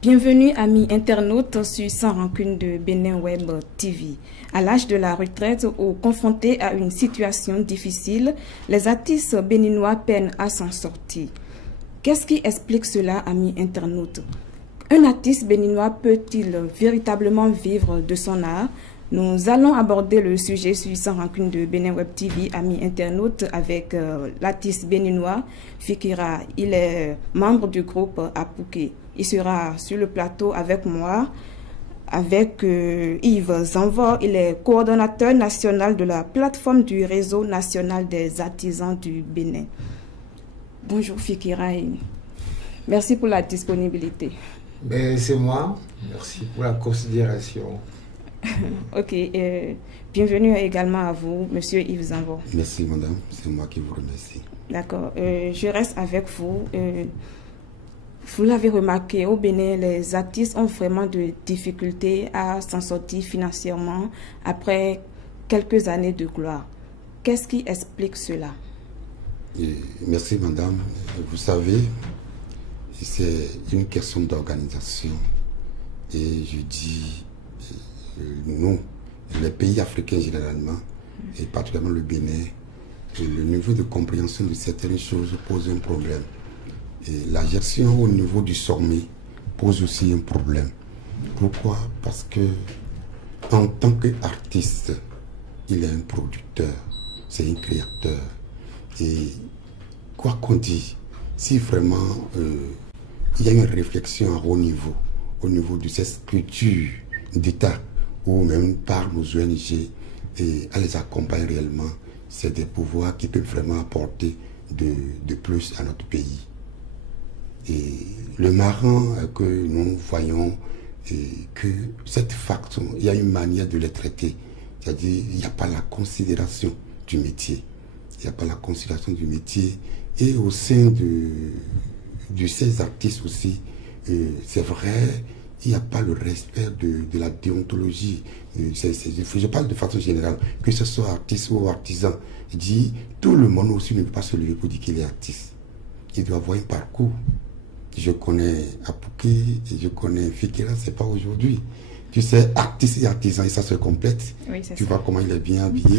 Bienvenue amis internautes sur Sans Rancune de Bénin Web TV. À l'âge de la retraite ou confrontés à une situation difficile, les artistes béninois peinent à s'en sortir. Qu'est-ce qui explique cela, amis internautes? Un artiste béninois peut-il véritablement vivre de son art? Nous allons aborder le sujet sur Sans Rancune de Bénin Web TV, amis internautes, avec l'artiste béninois Fikira. Il est membre du groupe Apouké. Il sera sur le plateau avec moi, avec Yves Zanvor. Il est coordonnateur national de la plateforme du réseau national des artisans du Bénin. Bonjour Fikira et merci pour la disponibilité. C'est moi. Merci pour la considération. Ok, bienvenue également à vous, Monsieur Yves Zanvor. Merci madame, c'est moi qui vous remercie. D'accord, je reste avec vous. Vous l'avez remarqué, au Bénin, les artistes ont vraiment de difficultés à s'en sortir financièrement après quelques années de gloire. Qu'est-ce qui explique cela? Merci madame. Vous savez, c'est une question d'organisation. Et je dis, nous, les pays africains généralement, et particulièrement le Bénin, le niveau de compréhension de certaines choses pose un problème. Et la gestion au niveau du sommet pose aussi un problème. Pourquoi? Parce que en tant qu'artiste, il est un producteur, c'est un créateur. Et quoi qu'on dise, si vraiment il y a une réflexion à haut niveau de cette structure d'État, ou même par nos ONG, et à les accompagner réellement, c'est des pouvoirs qui peuvent vraiment apporter de plus à notre pays. Et le marrant que nous voyons, que cette faction, il y a une manière de les traiter. C'est-à-dire, il n'y a pas la considération du métier. Il n'y a pas la considération du métier. Et au sein de ces artistes aussi, c'est vrai, il n'y a pas le respect de la déontologie. Je parle de façon générale, que ce soit artiste ou artisan. Je dis, tout le monde aussi ne peut pas se lever pour dire qu'il est artiste. Il doit avoir un parcours. Je connais Apouké et je connais Fikira, c'est pas aujourd'hui. Tu sais, artiste et artisan, et ça se complète. Oui, tu vois comment il est bien habillé.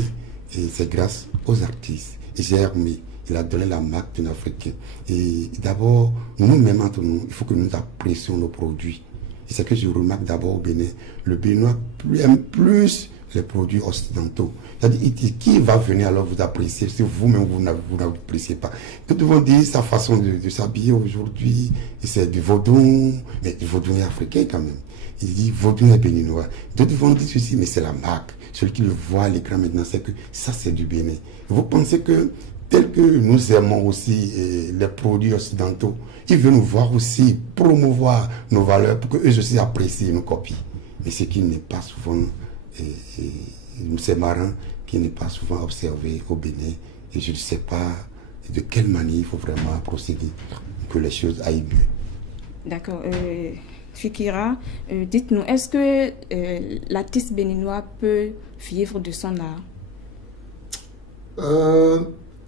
Et c'est grâce aux artistes. Et j'ai Hermé, il a donné la marque d'un Africain. Et d'abord, nous-mêmes entre nous, il faut que nous apprécions nos produits. Et c'est que je remarque d'abord au Bénin, le Béninois aime plus les produits occidentaux. C'est-à-dire, qui va venir alors vous apprécier si vous-même vous n'appréciez pas? Tout le monde dit sa façon de s'habiller aujourd'hui, c'est du vaudou, mais du vaudou est africain quand même. Il dit vaudou est béninois. D'autres vont dire ceci, mais c'est la marque. Celui qui le voit à l'écran maintenant, c'est que ça c'est du Bénin. Vous pensez que tel que nous aimons aussi les produits occidentaux, ils veulent nous voir aussi promouvoir nos valeurs pour qu'eux aussi apprécient nos copies. Mais ce qui n'est pas souvent, c'est marrant, qui n'est pas souvent observé au Bénin. Et je ne sais pas de quelle manière il faut vraiment procéder pour que les choses aillent mieux. D'accord. Fikira, dites-nous, est-ce que l'artiste béninois peut vivre de son art?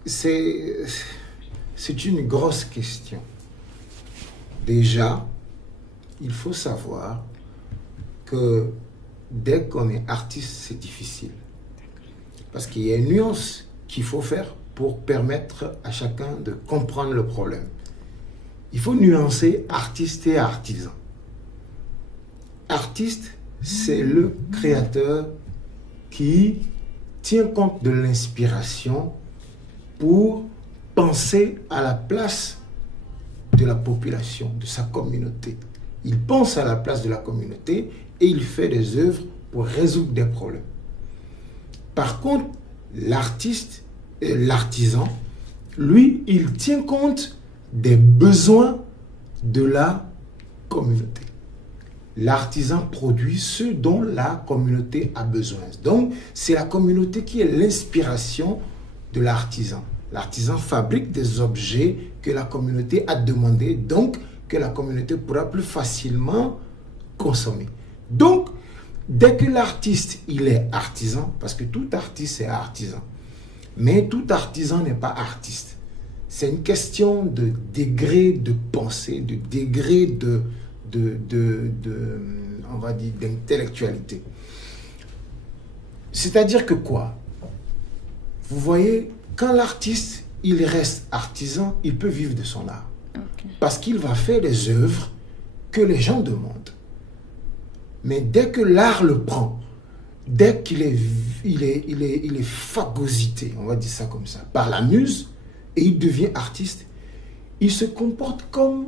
C'est une grosse question. Déjà, il faut savoir que dès qu'on est artiste, c'est difficile. Parce qu'il y a une nuance qu'il faut faire pour permettre à chacun de comprendre le problème. Il faut nuancer artiste et artisan. Artiste, c'est le créateur qui tient compte de l'inspiration pour penser à la place de la population, de sa communauté. Il pense à la place de la communauté et il fait des œuvres pour résoudre des problèmes. Par contre, l'artiste, l'artisan, lui, il tient compte des besoins de la communauté. L'artisan produit ce dont la communauté a besoin. Donc, c'est la communauté qui est l'inspiration de l'artisan. L'artisan fabrique des objets que la communauté a demandé, donc que la communauté pourra plus facilement consommer. Donc, dès que l'artiste, il est artisan, parce que tout artiste est artisan, mais tout artisan n'est pas artiste. C'est une question de degré de pensée, de degré on va dire, d'intellectualité. C'est-à-dire que quoi? Vous voyez, quand l'artiste, il reste artisan, il peut vivre de son art. Ok. Parce qu'il va faire des œuvres que les gens demandent. Mais dès que l'art le prend, dès qu'il est, il est phagocyté, on va dire ça comme ça, par la muse, et il devient artiste, il se comporte comme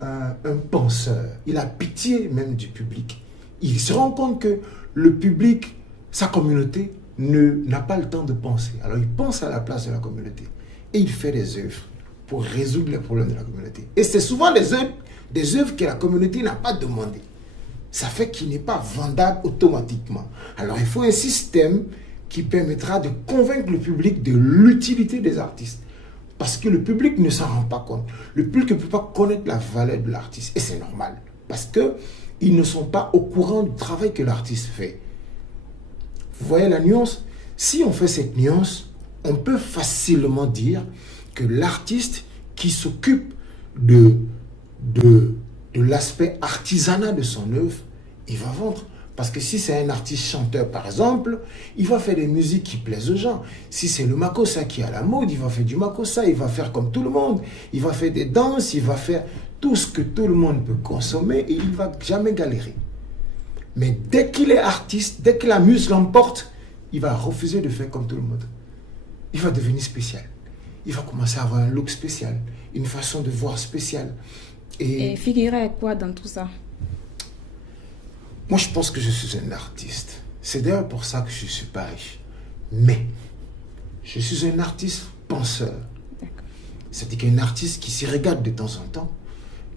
un penseur. Il a pitié même du public. Il se rend compte que le public, sa communauté, n'a pas le temps de penser. Alors il pense à la place de la communauté. Et il fait des œuvres pour résoudre les problèmes de la communauté. Et c'est souvent des œuvres que la communauté n'a pas demandées. Ça fait qu'il n'est pas vendable automatiquement. Alors il faut un système qui permettra de convaincre le public de l'utilité des artistes. Parce que le public ne s'en rend pas compte. Le public ne peut pas connaître la valeur de l'artiste. Et c'est normal. Parce qu'ils ne sont pas au courant du travail que l'artiste fait. Vous voyez la nuance? Si on fait cette nuance, on peut facilement dire que l'artiste qui s'occupe de l'aspect artisanal de son œuvre, il va vendre. Parce que si c'est un artiste chanteur, par exemple, il va faire des musiques qui plaisent aux gens. Si c'est le makossa qui est à la mode, il va faire du makossa, il va faire comme tout le monde. Il va faire des danses, il va faire tout ce que tout le monde peut consommer et il ne va jamais galérer. Mais dès qu'il est artiste, dès que la muse l'emporte, il va refuser de faire comme tout le monde. Il va devenir spécial. Il va commencer à avoir un look spécial, une façon de voir spéciale. Et Fikira est quoi dans tout ça? Moi, je pense que je suis un artiste. C'est d'ailleurs pour ça que je ne suis pas riche. Mais, je suis un artiste penseur. C'est-à-dire qu'un artiste qui s'y regarde de temps en temps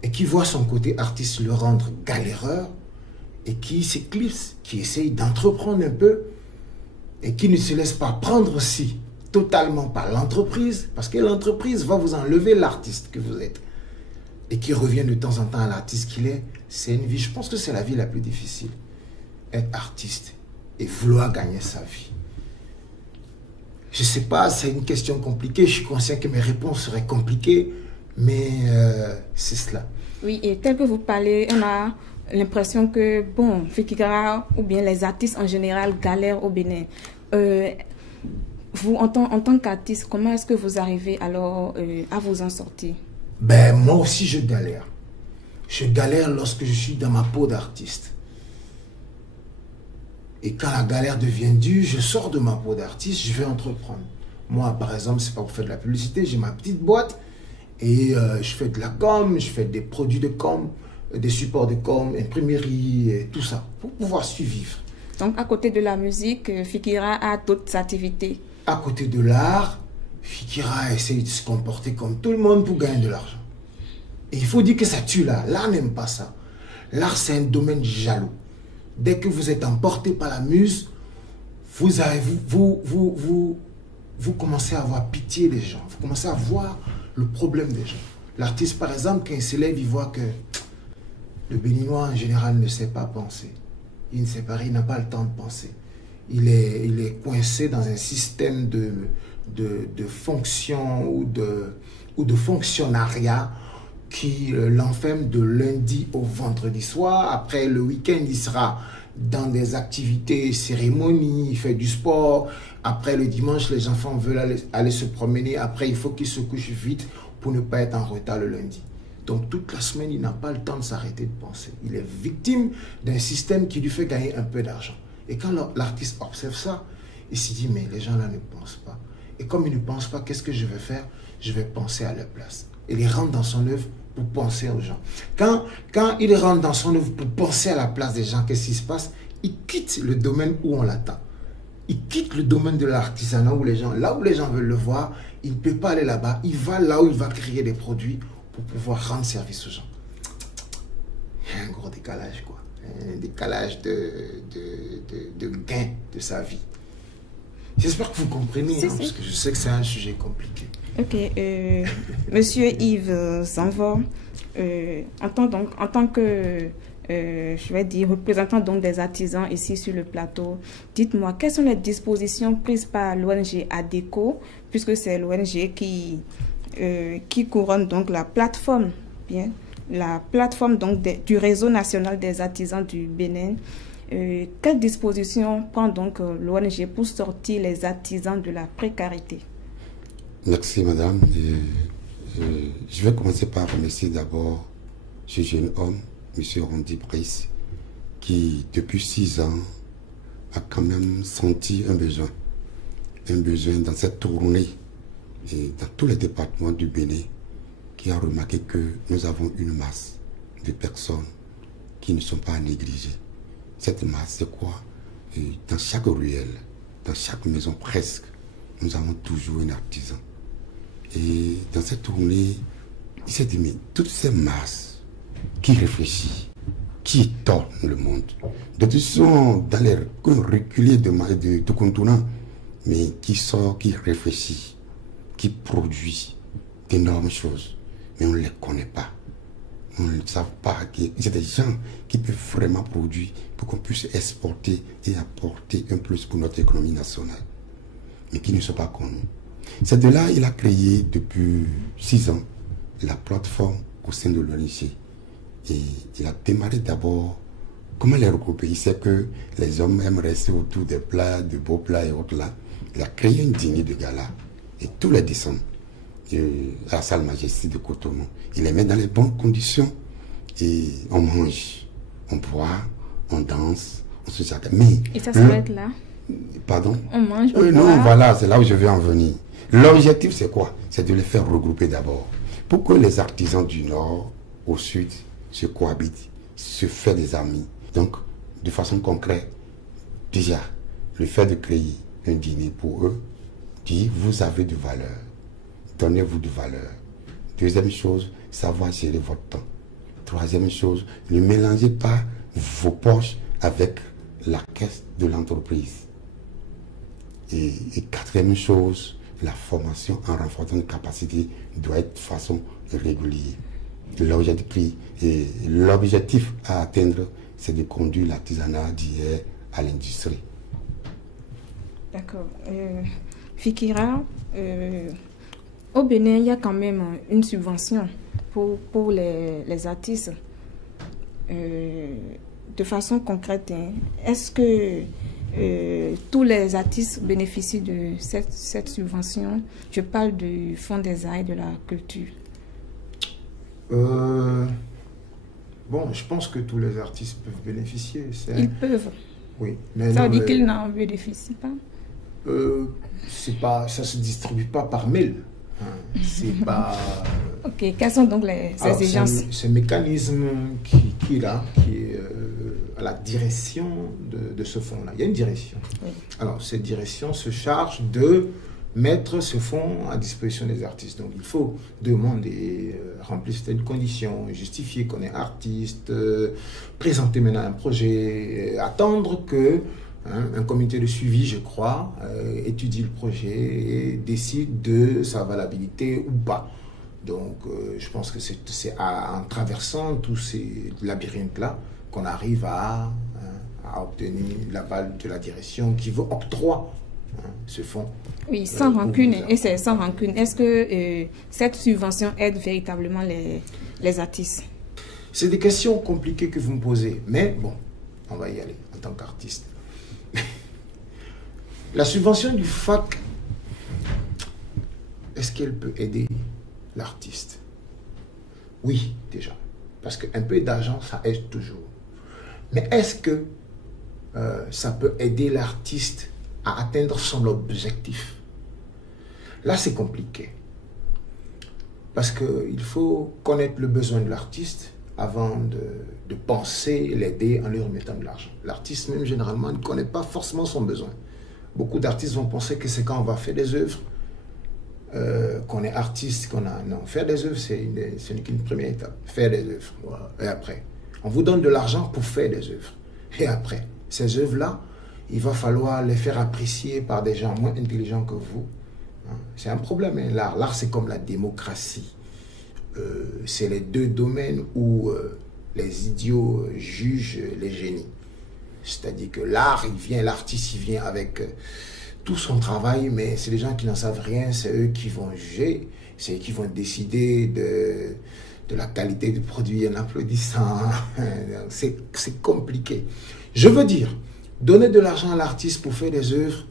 et qui voit son côté artiste le rendre galéreur et qui s'éclipse, qui essaye d'entreprendre un peu et qui ne se laisse pas prendre aussi totalement par l'entreprise, parce que l'entreprise va vous enlever l'artiste que vous êtes et qui revient de temps en temps à l'artiste qu'il est. C'est une vie, je pense que c'est la vie la plus difficile, être artiste et vouloir gagner sa vie. Je ne sais pas, c'est une question compliquée, je suis conscient que mes réponses seraient compliquées, mais c'est cela. Oui, et tel que vous parlez, on a l'impression que, bon, Fikira ou bien les artistes en général galèrent au Bénin. Vous, en tant qu'artiste, comment est-ce que vous arrivez alors à vous en sortir? Ben, moi aussi, je galère. Je galère lorsque je suis dans ma peau d'artiste. Et quand la galère devient dure, je sors de ma peau d'artiste, je vais entreprendre. Moi, par exemple, c'est pas pour faire de la publicité, j'ai ma petite boîte et je fais de la com, je fais des produits de com, des supports de com, imprimerie, et tout ça, pour pouvoir survivre. Donc, à côté de la musique, Fikira a d'autres activités. À côté de l'art, Fikira essaye de se comporter comme tout le monde pour gagner de l'argent. Et il faut dire que ça tue l'art. L'art n'aime pas ça. L'art, c'est un domaine jaloux. Dès que vous êtes emporté par la muse, vous commencez à avoir pitié des gens. Vous commencez à voir le problème des gens. L'artiste, par exemple, quand il s'élève, il voit que le Béninois, en général, ne sait pas penser. Il ne sait pas, il n'a pas le temps de penser. Il est coincé dans un système de fonction ou de fonctionnariat qui l'enferme de lundi au vendredi soir. Après le week-end, il sera dans des activités, cérémonies, il fait du sport. Après le dimanche, les enfants veulent aller se promener. Après, il faut qu'il se couche vite pour ne pas être en retard le lundi. Donc toute la semaine, il n'a pas le temps de s'arrêter de penser. Il est victime d'un système qui lui fait gagner un peu d'argent. Et quand l'artiste observe ça, il se dit, mais les gens là ne pensent pas. Et comme ils ne pensent pas, qu'est-ce que je vais faire? Je vais penser à leur place. Et il rentre dans son œuvre pour penser aux gens. Quand il rentre dans son œuvre pour penser à la place des gens, qu'est-ce qui se passe? Il quitte le domaine où on l'attend. Il quitte le domaine de l'artisanat là où les gens veulent le voir. Il ne peut pas aller là-bas. Il va là où il va créer des produits pour pouvoir rendre service aux gens. Il y a un gros décalage, quoi. Un décalage de gain de sa vie. J'espère que vous comprenez, parce que je sais que c'est un sujet compliqué. Ok, Monsieur Yves Zanvor, en tant que, je vais dire, représentant donc des artisans ici sur le plateau, dites-moi, quelles sont les dispositions prises par l'ONG ADECO, puisque c'est l'ONG qui couronne donc la plateforme, bien, la plateforme donc du réseau national des artisans du Bénin. Quelles dispositions prend donc l'ONG pour sortir les artisans de la précarité? Merci madame. Je vais commencer par remercier d'abord ce jeune homme, M. Rondi Brice, qui depuis 6 ans a quand même senti un besoin dans cette tournée et dans tous les départements du Bénin, qui a remarqué que nous avons une masse de personnes qui ne sont pas à négliger. Cette masse, c'est quoi? Dans chaque ruelle, dans chaque maison presque, nous avons toujours un artisan. Et dans cette tournée, il s'est dit, mais toutes ces masses qui réfléchissent, qui étonnent le monde, d'autres sont dans les coins reculés de Kontounan, mais qui sort, qui réfléchit, qui produit d'énormes choses, mais on ne les connaît pas. On ne sait pas que c'est des gens qui peuvent vraiment produire pour qu'on puisse exporter et apporter un plus pour notre économie nationale, mais qui ne sont pas connus. C'est de là qu'il a créé depuis 6 ans la plateforme au sein de l'ONG. Et il a démarré d'abord comment les regrouper. Il sait que les hommes aiment rester autour des plats, de beaux plats et autres là. Il a créé un dîner de gala et tous les décembre à la salle Majesté de Cotonou. Il les met dans les bonnes conditions et on mange, on boit, on danse, on se jette. Mais et ça s'arrête là? Pardon? On mange, on non, boit. voilà, c'est là où je vais en venir. L'objectif, c'est quoi? C'est de les faire regrouper d'abord. Pour que les artisans du Nord au Sud se cohabitent, se fassent des amis. Donc, de façon concrète, déjà, le fait de créer un dîner pour eux, dit vous avez de valeur. Donnez-vous de valeur. Deuxième chose, savoir gérer votre temps. Troisième chose, ne mélangez pas vos poches avec la caisse de l'entreprise. Et quatrième chose, la formation en renforçant les capacités doit être de façon régulière. L'objectif à atteindre, c'est de conduire l'artisanat d'hier à l'industrie. D'accord. Fikira, au Bénin, il y a quand même une subvention pour les artistes. De façon concrète, est-ce que tous les artistes bénéficient de cette subvention? Je parle du Fonds des arts et de la culture. Bon, je pense que tous les artistes peuvent bénéficier. Ils peuvent. Oui. Mais ça veut dire qu'ils n'en bénéficient pas? Ça ne se distribue pas par mail. C'est pas... Ok, quelles sont donc ces exigences? C'est un mécanisme qui est là, qui est à la direction de ce fonds-là. Il y a une direction. Oui. Alors, cette direction se charge de mettre ce fonds à disposition des artistes. Donc, il faut demander, remplir certaines conditions, justifier qu'on est artiste, présenter maintenant un projet, attendre que un comité de suivi, je crois, étudie le projet et décide de sa valabilité ou pas. Donc, je pense que c'est en traversant tous ces labyrinthes-là qu'on arrive à obtenir l'aval de la direction qui veut octroyer ce fonds. Oui, sans rancune, et c'est sans rancune. Est-ce que cette subvention aide véritablement les artistes? C'est des questions compliquées que vous me posez, mais bon, on va y aller en tant qu'artiste. La subvention du FAC, est-ce qu'elle peut aider l'artiste? Oui, déjà. Parce qu'un peu d'argent, ça aide toujours. Mais est-ce que ça peut aider l'artiste à atteindre son objectif? Là, c'est compliqué. Parce qu'il faut connaître le besoin de l'artiste avant de penser l'aider en lui remettant de l'argent. L'artiste, même généralement, ne connaît pas forcément son besoin. Beaucoup d'artistes vont penser que c'est quand on va faire des œuvres, qu'on est artiste, qu'on a... Non, faire des œuvres, ce n'est qu'une première étape. Faire des œuvres. Voilà. Et après, on vous donne de l'argent pour faire des œuvres. Et après, ces œuvres-là, il va falloir les faire apprécier par des gens moins intelligents que vous. C'est un problème, hein, l'art. L'art, c'est comme la démocratie. C'est les deux domaines où les idiots jugent les génies. C'est-à-dire que l'art, l'artiste, il vient avec tout son travail, mais c'est les gens qui n'en savent rien, c'est eux qui vont juger, c'est eux qui vont décider de de la qualité du produit en applaudissant. C'est compliqué. Je veux dire, donner de l'argent à l'artiste pour faire des œuvres,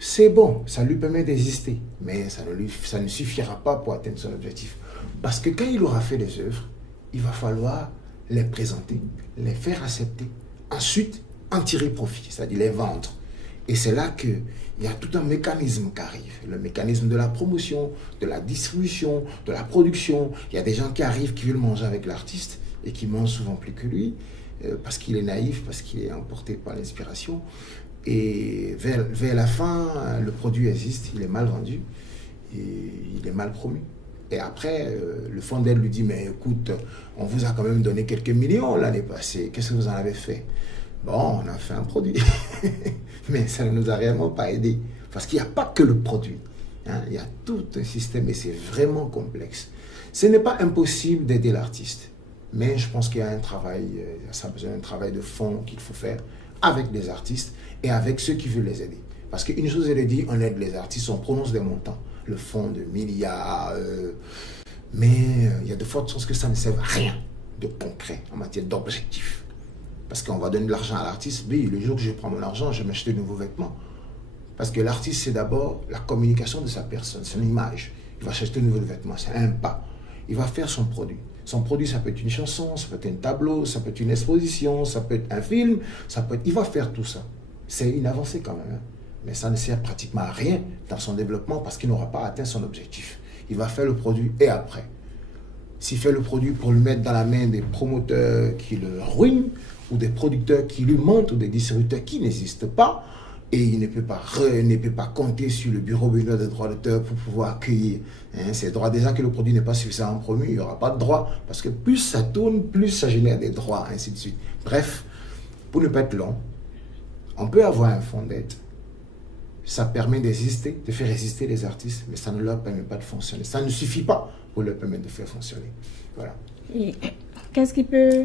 c'est bon, ça lui permet d'exister, mais ça ne suffira pas pour atteindre son objectif. Parce que quand il aura fait des œuvres, il va falloir les présenter, les faire accepter, ensuite en tirer profit, c'est-à-dire les vendre. Et c'est là qu'il y a tout un mécanisme qui arrive. Le mécanisme de la promotion, de la distribution, de la production. Il y a des gens qui arrivent, qui veulent manger avec l'artiste et qui mangent souvent plus que lui, parce qu'il est naïf, parce qu'il est emporté par l'inspiration. Et vers la fin, le produit existe, il est mal vendu, et il est mal promu. Et après, le fonds d'aide lui dit, mais écoute, on vous a quand même donné quelques millions l'année passée, qu'est-ce que vous en avez fait? Bon, on a fait un produit, mais ça ne nous a réellement pas aidé, parce qu'il n'y a pas que le produit, hein? Il y a tout un système et c'est vraiment complexe. Ce n'est pas impossible d'aider l'artiste, mais je pense qu'il y a un travail, ça a besoin d'un travail de fond qu'il faut faire avec les artistes et avec ceux qui veulent les aider. Parce qu'une chose est de dire, on aide les artistes, on prononce des montants, le fonds de milliards, mais il y a de fortes chances que ça ne serve à rien de concret en matière d'objectifs. Parce qu'on va donner de l'argent à l'artiste, oui, le jour que je prends mon argent, je vais m'acheter de nouveaux vêtements. Parce que l'artiste, c'est d'abord la communication de sa personne, son image. Il va s'acheter de nouveaux vêtements, c'est un pas. Il va faire son produit. Son produit, ça peut être une chanson, ça peut être un tableau, ça peut être une exposition, ça peut être un film, ça peut être... Il va faire tout ça. C'est une avancée quand même, hein. Mais ça ne sert pratiquement à rien dans son développement parce qu'il n'aura pas atteint son objectif. Il va faire le produit et après. S'il fait le produit pour le mettre dans la main des promoteurs qui le ruinent, ou des producteurs qui lui mentent, ou des distributeurs qui n'existent pas, et il ne peut pas compter sur le bureau belge des droits d'auteur pour pouvoir accueillir ces droits. Déjà que le produit n'est pas suffisamment promu, il n'y aura pas de droits, parce que plus ça tourne, plus ça génère des droits, ainsi de suite. Bref, pour ne pas être long, on peut avoir un fonds d'aide. Ça permet d'exister, de faire exister les artistes, mais ça ne leur permet pas de fonctionner. Ça ne suffit pas pour leur permettre de faire fonctionner. Voilà. Et qu'est-ce qui peut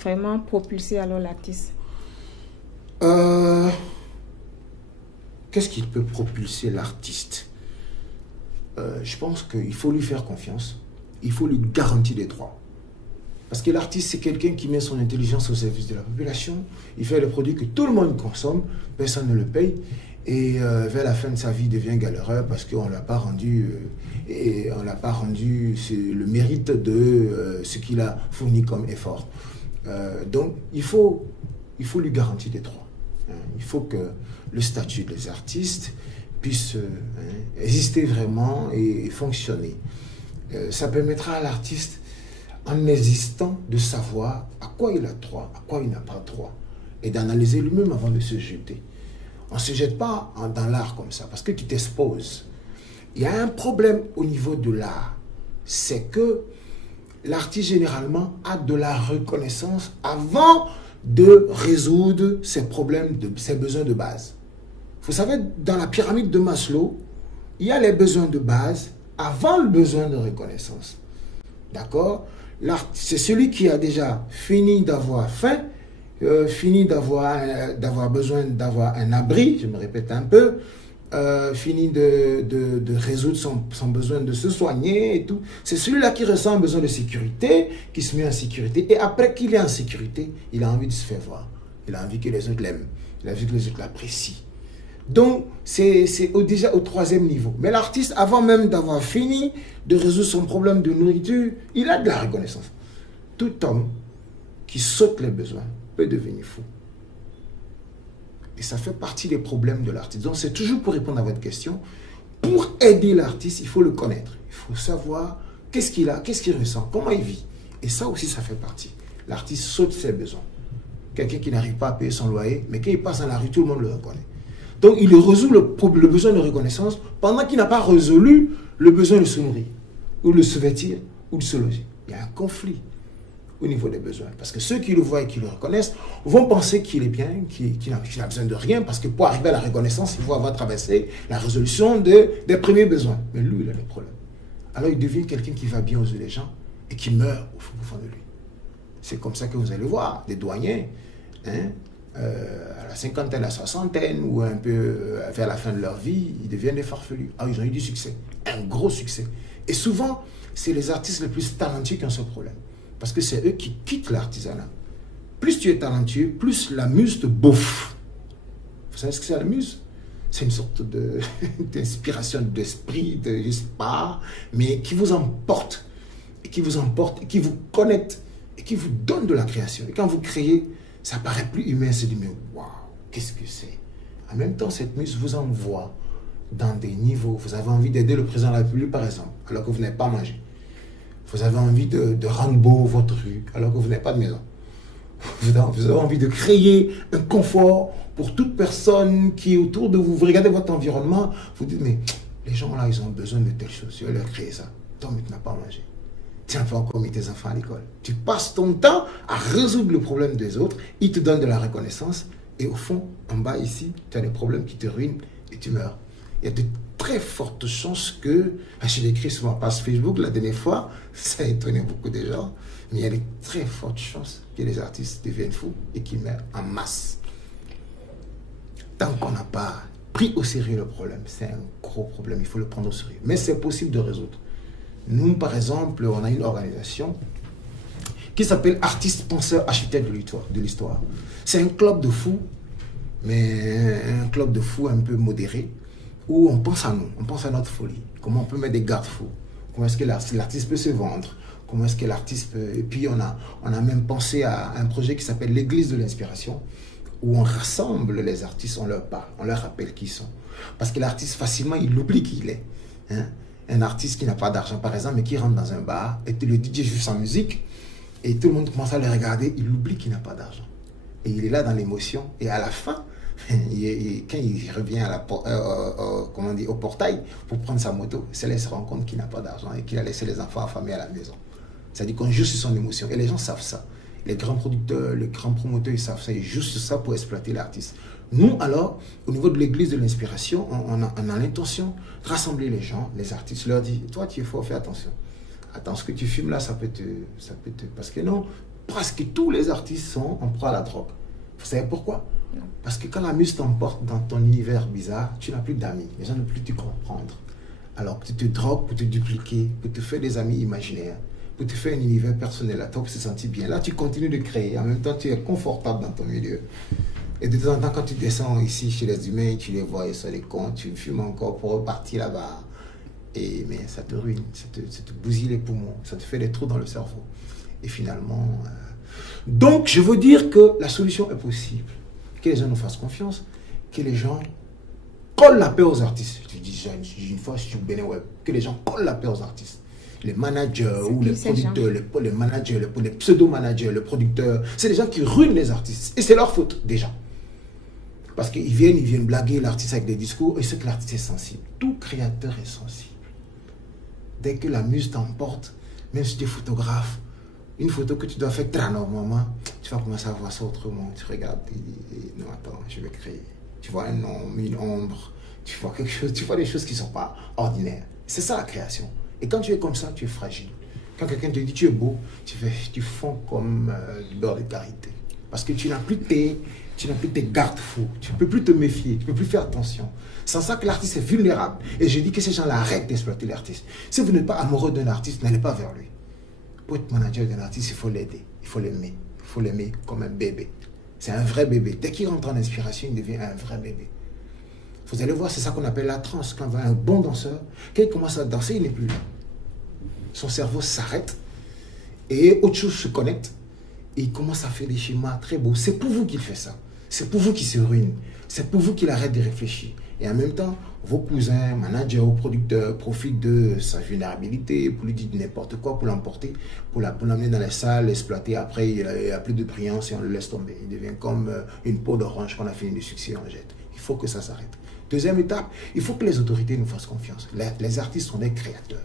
vraiment propulser alors l'artiste? Qu'est-ce qui peut propulser l'artiste? Je pense qu'il faut lui faire confiance. Il faut lui garantir des droits. Parce que l'artiste, c'est quelqu'un qui met son intelligence au service de la population. Il fait des produits que tout le monde consomme, personne ne le paye. Et vers la fin de sa vie, il devient galéreur parce qu'on ne l'a pas rendu, le mérite de ce qu'il a fourni comme effort. Donc, il faut lui garantir des droits. Il faut que le statut des artistes puisse exister vraiment et fonctionner. Ça permettra à l'artiste, en existant, de savoir à quoi il a droit, à quoi il n'a pas droit, et d'analyser lui-même avant de se jeter. On ne se jette pas dans l'art comme ça, parce que tu t'exposes. Il y a un problème au niveau de l'art, c'est que l'artiste généralement a de la reconnaissance avant de résoudre ses problèmes, ses besoins de base. Vous savez, dans la pyramide de Maslow, il y a les besoins de base avant le besoin de reconnaissance. D'accord? C'est celui qui a déjà fini d'avoir faim, fini d'avoir besoin d'avoir un abri, je me répète un peu, fini de résoudre son besoin de se soigner et tout. C'est celui-là qui ressent un besoin de sécurité, qui se met en sécurité. Et après qu'il est en sécurité, il a envie de se faire voir. Il a envie que les autres l'aiment. Il a envie que les autres l'apprécient. Donc, c'est déjà au troisième niveau. Mais l'artiste, avant même d'avoir fini de résoudre son problème de nourriture, il a de la reconnaissance. Tout homme qui saute les besoins peut devenir fou. Et ça fait partie des problèmes de l'artiste. Donc, c'est toujours pour répondre à votre question. Pour aider l'artiste, il faut le connaître. Il faut savoir qu'est-ce qu'il a, qu'est-ce qu'il ressent, comment il vit. Et ça aussi, ça fait partie. L'artiste saute ses besoins. Quelqu'un qui n'arrive pas à payer son loyer, mais quand il passe dans la rue, tout le monde le reconnaît. Donc, il résout le besoin de reconnaissance pendant qu'il n'a pas résolu le besoin de se nourrir, ou de se vêtir, ou de se loger. Il y a un conflit au niveau des besoins. Parce que ceux qui le voient et qui le reconnaissent vont penser qu'il est bien, qu'il n'a besoin de rien, parce que pour arriver à la reconnaissance, il faut avoir traversé la résolution des premiers besoins. Mais lui, il a des problèmes. Alors, il devient quelqu'un qui va bien aux yeux des gens et qui meurt au fond de lui. C'est comme ça que vous allez voir des douaniers, à la cinquantaine, à la soixantaine, ou un peu vers la fin de leur vie, ils deviennent des farfelus. Ah, ils ont eu du succès, un gros succès. Et souvent, c'est les artistes les plus talentueux qui ont ce problème. Parce que c'est eux qui quittent l'artisanat. Plus tu es talentueux, plus la muse te bouffe. Vous savez ce que c'est la muse? C'est une sorte d'inspiration d'esprit, je ne sais pas, mais qui vous emporte, et qui vous connecte, et qui vous donne de la création. Et quand vous créez, ça paraît plus humain, c'est dit, mais waouh, qu'est-ce que c'est? En même temps, cette muse vous envoie dans des niveaux. Vous avez envie d'aider le président de la République, par exemple, alors que vous n'avez pas mangé. Vous avez envie de rendre beau votre rue, alors que vous n'avez pas de maison. Vous avez envie de créer un confort pour toute personne qui est autour de vous. Vous regardez votre environnement, vous dites, mais les gens là, ils ont besoin de telles choses. Je vais leur créer ça. Toi, mais tu n'as pas mangé. Tu n'as pas encore mis tes enfants à l'école. Tu passes ton temps à résoudre le problème des autres. Ils te donnent de la reconnaissance. Et au fond, en bas ici, tu as des problèmes qui te ruinent et tu meurs. Il y a de très fortes chances que, j'ai écrit sur ma page Facebook la dernière fois, ça a étonné beaucoup de gens, mais il y a de très fortes chances que les artistes deviennent fous et qu'ils meurent en masse. Tant qu'on n'a pas pris au sérieux le problème, c'est un gros problème, il faut le prendre au sérieux. Mais c'est possible de résoudre. Nous, par exemple, on a une organisation qui s'appelle Artistes, Penseurs, Architectes de l'Histoire. C'est un club de fous, mais un club de fous un peu modéré, où on pense à nous, on pense à notre folie. Comment on peut mettre des garde-fous? Comment est-ce que l'artiste peut se vendre? Comment est-ce que l'artiste peut... Et puis on a même pensé à un projet qui s'appelle l'Église de l'inspiration, où on rassemble les artistes, on leur parle, on leur rappelle qui ils sont. Parce que l'artiste, facilement, il oublie qui il est. Hein? Un artiste qui n'a pas d'argent, par exemple, mais qui rentre dans un bar, et le DJ joue sa musique, et tout le monde commence à le regarder, il oublie qu'il n'a pas d'argent. Et il est là dans l'émotion, et à la fin, quand il revient à comment on dit, au portail pour prendre sa moto, c'est là qu'il se rend compte qu'il n'a pas d'argent et qu'il a laissé les enfants affamés à la maison. C'est-à-dire qu'on joue sur son émotion. Et les gens savent ça. Les grands producteurs, les grands promoteurs, ils savent ça. Ils jouent sur ça pour exploiter l'artiste. Nous, alors, au niveau de l'église de l'inspiration, on a l'intention de rassembler les gens, les artistes, leur dire, toi, tu es fort, fais attention. Attends, ce que tu fumes là, ça peut te... Parce que non, presque tous les artistes sont en proie à la drogue. Vous savez pourquoi? Parce que quand la muse t'emporte dans ton univers bizarre, tu n'as plus d'amis. Les gens ne peuvent plus te comprendre. Alors tu te drogues pour te dupliquer, pour te faire des amis imaginaires, pour te faire un univers personnel à toi, pour se sentir bien. Là, tu continues de créer. En même temps, tu es confortable dans ton milieu. Et de temps en temps, quand tu descends ici chez les humains, tu les vois, ils sont des cons, tu fumes encore pour repartir là-bas. Mais ça te ruine, ça te bousille les poumons, ça te fait des trous dans le cerveau. Et finalement... Donc, je veux dire que la solution est possible. Que les gens nous fassent confiance, que les gens collent la paix aux artistes. Je dis ça une fois sur Bénin Web, que les gens collent la paix aux artistes. Les managers ou les producteurs, les managers, les pseudo-managers, les producteurs, c'est les gens qui ruinent les artistes. Et c'est leur faute, déjà. Parce qu'ils viennent blaguer l'artiste avec des discours, et c'est que l'artiste est sensible. Tout créateur est sensible. Dès que la muse t'emporte, même si tu es photographe, une photo que tu dois faire très normalement, tu vas commencer à voir ça autrement. Tu regardes et non, attends, je vais créer. Tu vois un nom, une ombre, tu vois quelque chose, tu vois des choses qui ne sont pas ordinaires. C'est ça la création. Et quand tu es comme ça, tu es fragile. Quand quelqu'un te dit tu es beau, tu fonds comme du beurre de karité. Parce que tu n'as plus tes garde-fous. Tu ne peux plus te méfier, tu ne peux plus faire attention. C'est ça que l'artiste est vulnérable. Et je dis que ces gens-là arrêtent d'exploiter l'artiste. Si vous n'êtes pas amoureux d'un artiste, n'allez pas vers lui. Pour être manager d'un artiste, il faut l'aider, il faut l'aimer. Il faut l'aimer comme un bébé. C'est un vrai bébé. Dès qu'il rentre en inspiration, il devient un vrai bébé. Vous allez voir, c'est ça qu'on appelle la transe. Quand un bon danseur, quand il commence à danser, il n'est plus là. Son cerveau s'arrête et autre chose se connecte. Et il commence à faire des schémas très beaux. C'est pour vous qu'il fait ça. C'est pour vous qu'il se ruine. C'est pour vous qu'il arrête de réfléchir. Et en même temps, vos cousins, managers ou producteurs profitent de sa vulnérabilité pour lui dire n'importe quoi, pour l'emporter, pour l'amener dans les salles, l'exploiter. Après, il n'y a plus de brillance et on le laisse tomber. Il devient comme une peau d'orange qu'on a fini de succès, on jette. Il faut que ça s'arrête. Deuxième étape, il faut que les autorités nous fassent confiance. Les artistes sont des créateurs.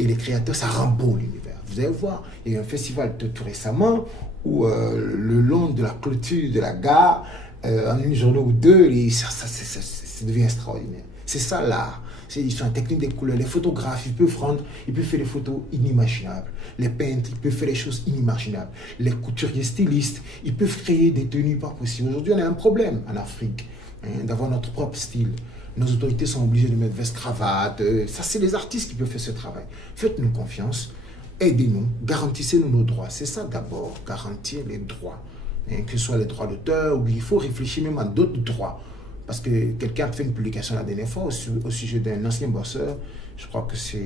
Et les créateurs, ça rend beau l'univers. Vous allez voir, il y a eu un festival tout récemment où le long de la clôture de la gare, en une journée ou deux, ça devient extraordinaire. C'est ça l'art. Ils sont en technique des couleurs. Les photographes, ils peuvent faire des photos inimaginables. Les peintres, ils peuvent faire des choses inimaginables. Les couturiers stylistes, ils peuvent créer des tenues pas possibles. Aujourd'hui, on a un problème en Afrique, d'avoir notre propre style. Nos autorités sont obligées de mettre veste, cravate. Ça, c'est les artistes qui peuvent faire ce travail. Faites-nous confiance. aidez-nous, garantissez-nous nos droits. C'est ça d'abord, garantir les droits. Hein, que ce soit les droits d'auteur, ou il faut réfléchir même à d'autres droits. Parce que quelqu'un a fait une publication la dernière fois au sujet d'un ancien bosseur, je crois que c'est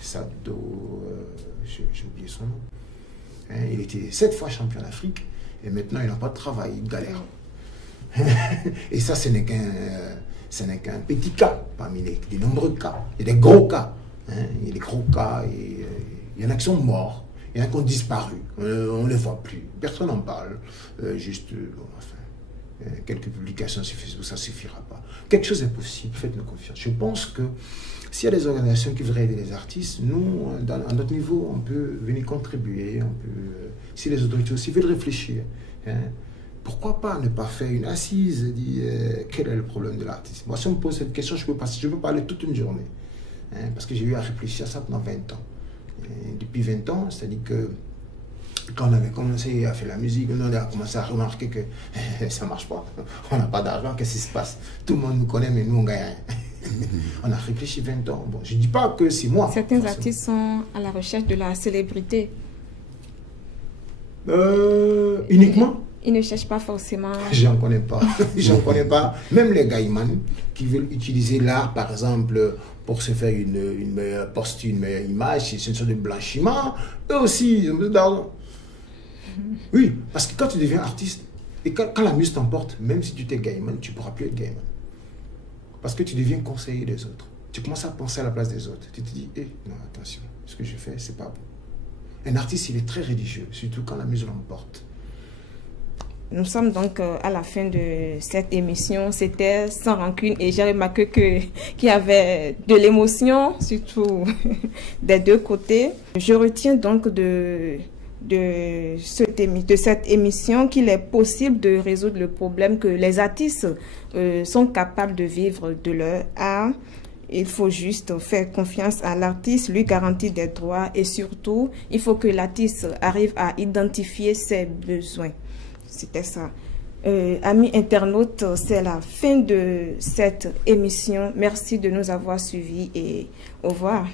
Sado, j'ai oublié son nom. Hein, il était 7 fois champion d'Afrique, et maintenant il n'a pas de travail, il galère. Et ça, ce n'est qu'un petit cas parmi les nombreux cas. Il y a des gros cas. Hein, il y a des gros cas, et il y en a qui sont morts, il y en a qui ont disparu, on ne les voit plus, personne n'en parle, quelques publications sur Facebook, ça ne suffira pas. Quelque chose est possible, faites-nous confiance. Je pense que s'il y a des organisations qui voudraient aider les artistes, nous, à notre niveau, on peut venir contribuer, si les autorités aussi veulent réfléchir, hein, pourquoi pas ne pas faire une assise, dire quel est le problème de l'artiste. Moi, si on me pose cette question, je peux parler toute une journée. Hein, parce que j'ai eu à réfléchir à ça pendant 20 ans. Et depuis 20 ans, c'est-à-dire que quand on avait commencé à faire la musique, on a commencé à remarquer que ça ne marche pas. On n'a pas d'argent, qu'est-ce qui se passe? Tout le monde nous connaît, mais nous, on gagne rien. On a réfléchi 20 ans. Bon, je ne dis pas que c'est moi. Certains artistes sont à la recherche de la célébrité. Uniquement? Ils ne cherchent pas forcément... J'en connais pas. J'en connais pas. Même les gaïmans qui veulent utiliser l'art, par exemple, pour se faire une meilleure posture, une meilleure image, c'est une sorte de blanchiment, eux aussi, ils ont besoin d'argent. Oui, parce que quand tu deviens artiste, et quand la muse t'emporte, même si tu t'es gaïman, tu ne pourras plus être gaïman. Parce que tu deviens conseiller des autres. Tu commences à penser à la place des autres. Tu te dis, non, attention, ce que je fais, c'est pas bon. Un artiste, il est très religieux, surtout quand la muse l'emporte. Nous sommes donc à la fin de cette émission. C'était Sans Rancune et j'ai remarqué qu'il y avait de l'émotion, surtout des deux côtés. Je retiens donc de cette émission qu'il est possible de résoudre le problème, que les artistes sont capables de vivre de leur art. Il faut juste faire confiance à l'artiste, lui garantir des droits et surtout, il faut que l'artiste arrive à identifier ses besoins. C'était ça. Amis internautes, c'est la fin de cette émission. Merci de nous avoir suivis et au revoir.